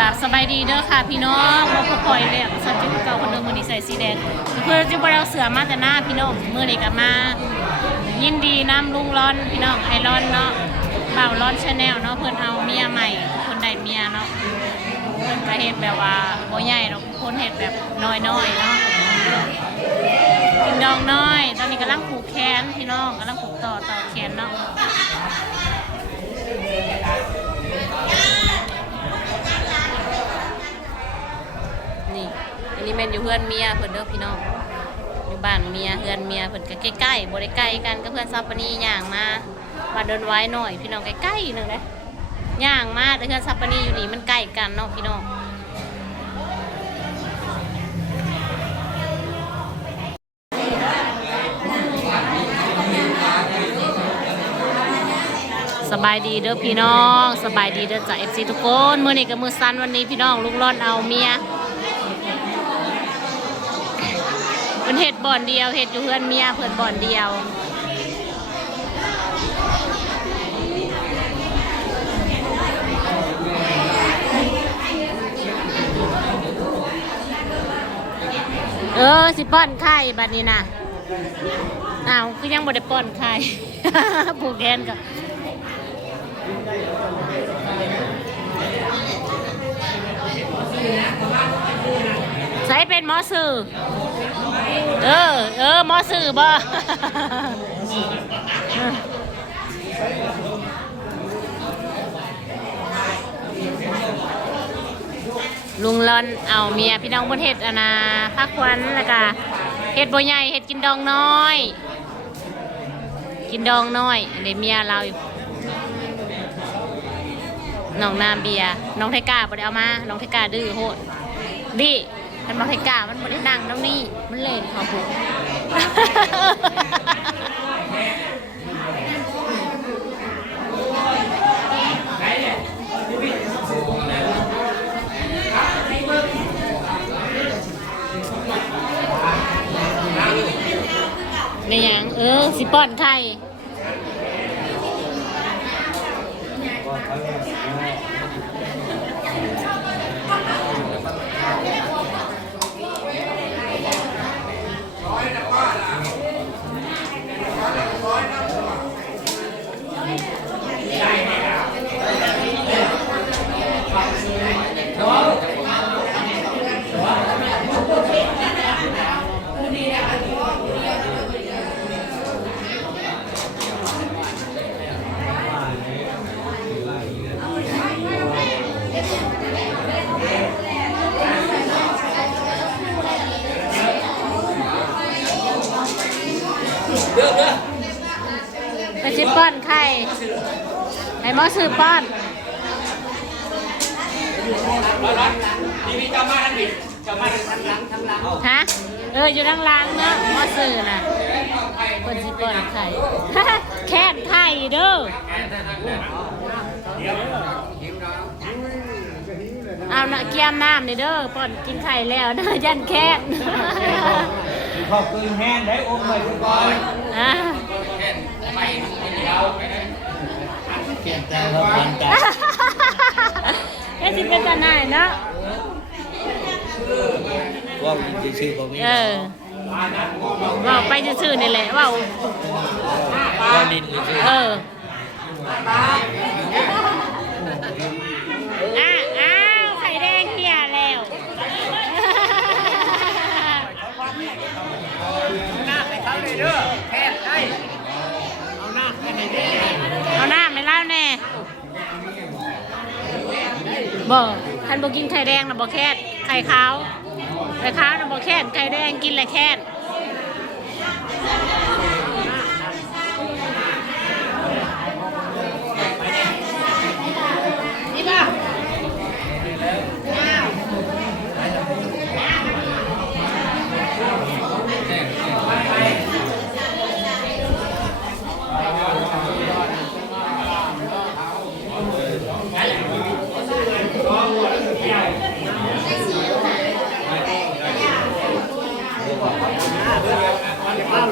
กับสบายดีเด้อค่ะพี่น้องมาพบปล่อยเลยสันจิเก่าคนเดิมมือนี้ใส่สีแดงเพื่อจะไปเอาเสือมาแต่หน้าพี่น้องมือนี้กับมายินดีน้ำลุงร้อนพี่น้องไอร้อนเนาะเป่าร้อนชาแนลเนาะเพื่อนเอาเมียใหม่คนใดเมียเนาะเพื่อนประเฮ็ดแบบว่าโบใหญ่เราคนเฮ็ดแบบน้อยๆเนาะกินดองน้อยตอนนี้กำลังผูกแขนพี่น้องกำลังผูกต่อแขนเนาะนี่อันนี้แม่นอยู่เพื่อนเมียเพื่อนเด้อพี่น้องอยู่บ้านเมียเพื่อนเมียเพื่อนก็ใกล้ๆบ่ได้ใกล้กันก็เพื่อนซับปนีย่างมาเดินไว้หน่อยพี่น้องใกล้ๆนึงเลยย่างมาแต่เพื่อนซับปนีอยู่นี่มันใกล้กันเนาะพี่น้องสบายดีเด้อพี่น้องสบายดีเด้อจาก FC ทุกคนมื้อนี้กับมื้อสั้นวันนี้พี่น้องลุงร่อนเอาเมียเป็นเห็ดบ่อนเดียวเห็ดอยู่เพื่อนเมียเพื่อนบ่อนเดียวสิป้อนไข่บัดนี้นะอ้าวคือยังบ่ได้ป้อนไข่ ผูกแขนกับใส่เป็นหมอสื่อหมอสื่อบ่ลุงร้อนเอาเมียพี่น้องบนเห็ดอนาพักวันแล้วก็เห็ดโบใหญ่เห็ดกินดองน้อยกินดองน้อยเดี๋ยวเมียเราน้องน้ำเบียร์น้องไทก้าบ่ได้เอามาน้องไทก้าดื้อโหดดิมันน้องไทก้ามันบ่ได้นั่งน้องนี่มันเล่นขอผูกในยังสิป้อนไข่ไปชิป้อนไข่ให้หมอซื้อป้อนฮะอยู่ด้านล่างเนาะหมอซื้อน่ะคนชิป้อนไข่แค่ไข่เด้อเอาหน้าเกี๊ยมน้ำนี่เด้อป้อนกินไข่แล้วนะยันแค่ขอบคุณแห้งได้อมเลยคุณบอยเปลี่ยนใจแล้วเปลี่ยนใจแค่สิเป็นจะไหนเนาะว่าจะชื่อผมว่าไปชื่อนี่แหละว่าดินหรือชื่อไข่แดงเขียแล้วหน้าไปเขาเลยเด้อแค่ได้เอาหน้าไปไหนดิเอาหน้าไม่เล่าแน่บ่ท่านบอกกินไข่แดงนะบอกแค่ไข่ขาวนะบอกแค่ไข่แดงกินอะไรแค่นี่ป่ะ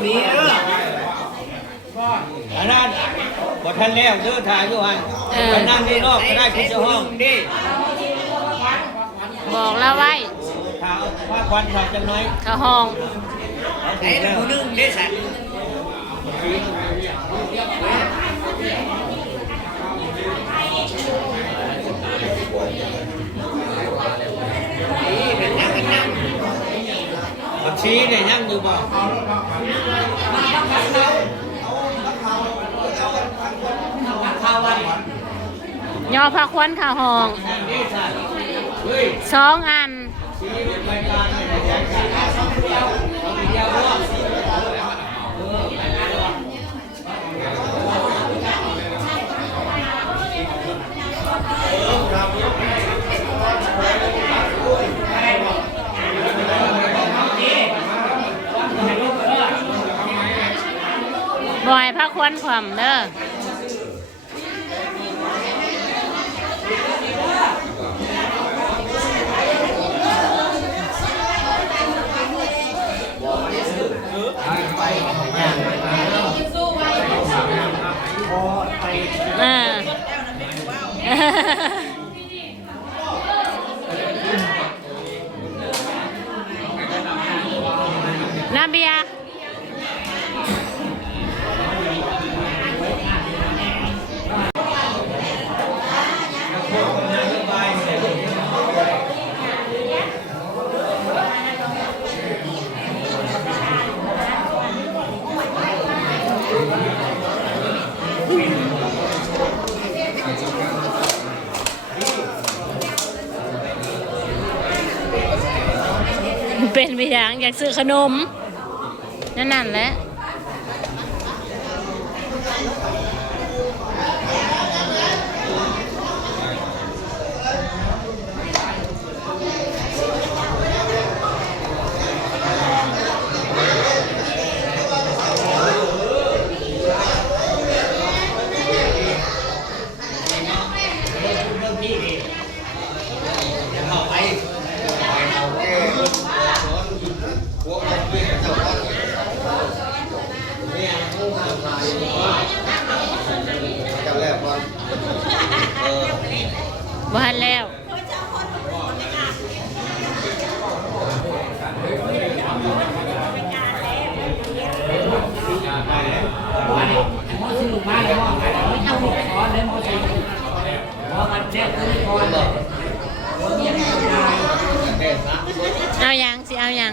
นี้อันนั้นบทท่านแล้วเด้อถ่ายอยู่หันไปนั่งนี่นอกก็ได้พิจห้องดิ บอกแล้วไว้ ข้าวว่าควันข้าวจังน้อย ข้าวห้อง ไอ้แล้วผู้นึงได้สัตว์นี่เป็นยังเป็นยังผักชีเนี่ยยังอยู่บ่ ยอผักควันข้าวห้อง2 อันบ่อยผักควันความเด้อนาเบียเป็นไปอย่างอยากซื้อขนมนั่นแหละบ้านแล้วเอายังสิเอายัง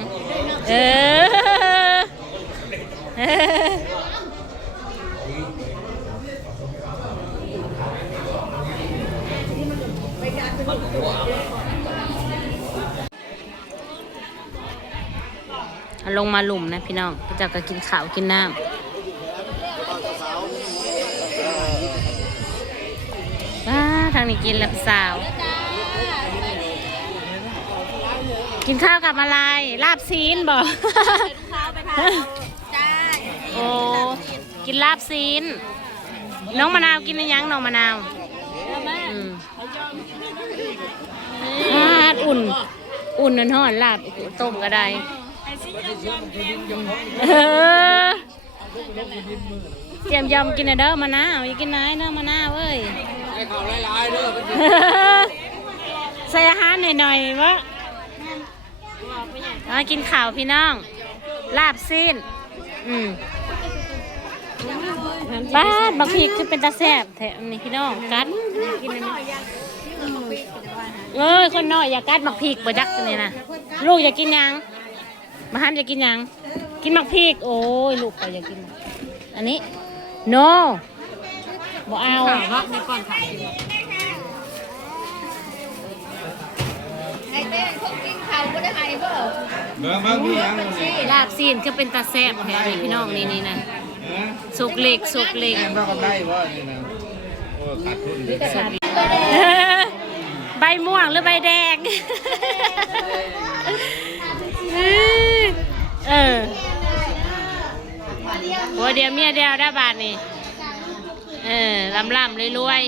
ลงมาหลุมนะพี่น้องก็จะก็กินข้าวกินน้ำทางนี้กินแล้วสาวกินข้าวกับอะไรลาบซีนบอกโอ้กินลาบซีนน้องมะนาวกินยังน้องมะนาวอุ่นนั่นห่อนลาบต้มก็ได้เตรียมยำกินเด้อมะนาวอย่ากินน้อยเด้อมะนาวเว้ยให้เขาหลายๆเด้อใส่อาหารหน่อยๆวะมากินข้าวพี่น้องลาบซีนบ้านบักพริกคือเป็นตาแซ่บแถมนี่พี่น้องกัดคนน้อยอย่ากัดบักพริกบ่จักนี่นะลูกอยากกินยังมาหันอยากกินยังกินบักพริกโอ้ยลูกก็อยากกินอันนี้ no บ่เอาในก่อนค่ะไอเต้นพวกกินข้าวก็ได้ไงเปล่าบางพี่ยังลาบซีนก็เป็นตาแซ่บแถมนี่พี่น้องนี่นะสุกเล็กเราก็ได้ว่านี่นะขาดทุนใบม่วงหรือใบแดงหัวเดียวเมียเดียวได้บาทนี่ล่ำรวย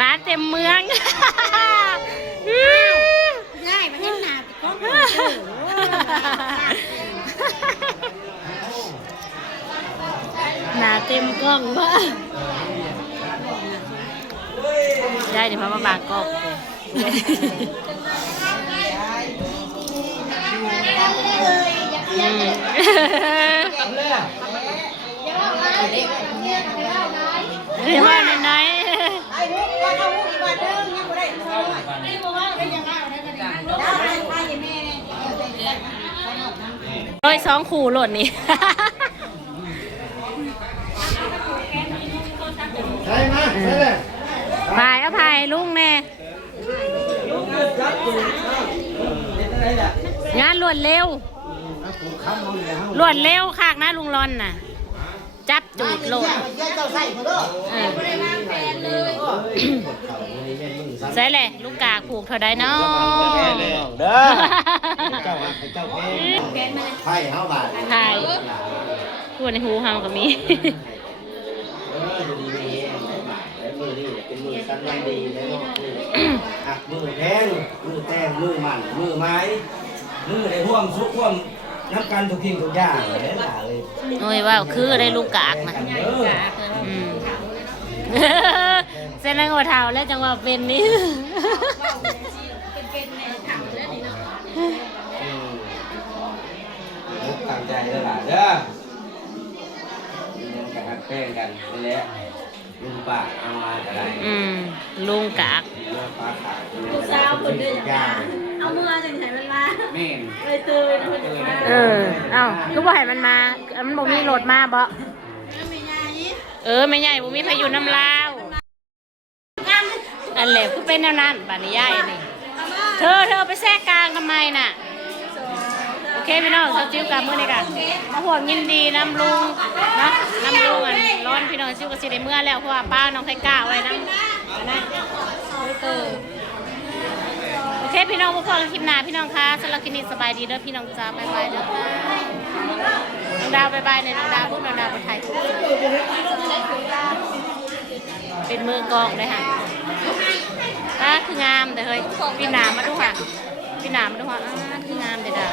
ร้านเต็มเมืองได้มาเห็นหน้าก็หน้า เต็มกล้องวะได้เดี๋ยวมาบางกล้องเรียกว่าไหนร้อย2 คู่หล่นนี่ใช่ไหมใช่เลย พายเอาพายลุงแน่งานรวดเร็วรวดเร็วคากนะลุงรอนน่ะจับจูดโลดใช่เลยลูกกากผูกเท่าใดเนาะเด้อเจ้าเพลงไพ่เฮาบาท ไทยพูดในหูเฮากับมี อยู่ดีมีมือนี่เป็นมือสั้นวันดีแล้วหักมือแทงมือแต้งมือมันมือไม้มือได้ห่วมสุกห่วมน้ำกันทุกทิ้งทุกอย่างเลยล่ะเลย โอ้ยว่าคือได้ลูกกากนะเส้นนั้นก็เท่าแล้วจังหวะเป็นนี่ ตั้งใจเลยล่ะเด้อยังกันแป้งกันนี่แหละลุงป้าเอามาอะไร ลุงกาก เรื่องป้าขาย ลูกสาวคนเดียวเอามือจังไหนมันมา แม่น เลยตื่นมันจะมา เอ้าลูกบ่ให้มันมามันบ่มีรถมาบ่ ไม่ใหญ่ ไม่ใหญ่บ่มีพายุน้ำลาวอันแหละคือเป็นแนวนั้นบัดนี้ยายนี่เธอไปแทรกกลางทำไมน่ะโอเคพี่น้องจิ้วกับมื้อนี้กันมาห่วงยินดีน้ำลุงนะน้ำลุงอันร้อนพี่น้องจิ้วก็สิได้เมื่อแล้วเพราะว่าป้าน้องไข่กล้าไว้นะโอเคพี่น้องพวกเราคลิปหน้าพี่น้องคะสำหรับคลิปนี้สบายดีเด้อพี่น้องจ้าบ๊ายบายเด้อน้องดาวบ๊ายบายเนี่ยน้องดาวพวกน้องดาวไปถ่ายเป็นมือกองเลยค่ะป้าคืองามแต่เฮ้ยพี่หนามาดูค่ะพี่หนามาดูค่ะคืองามแต่ดาว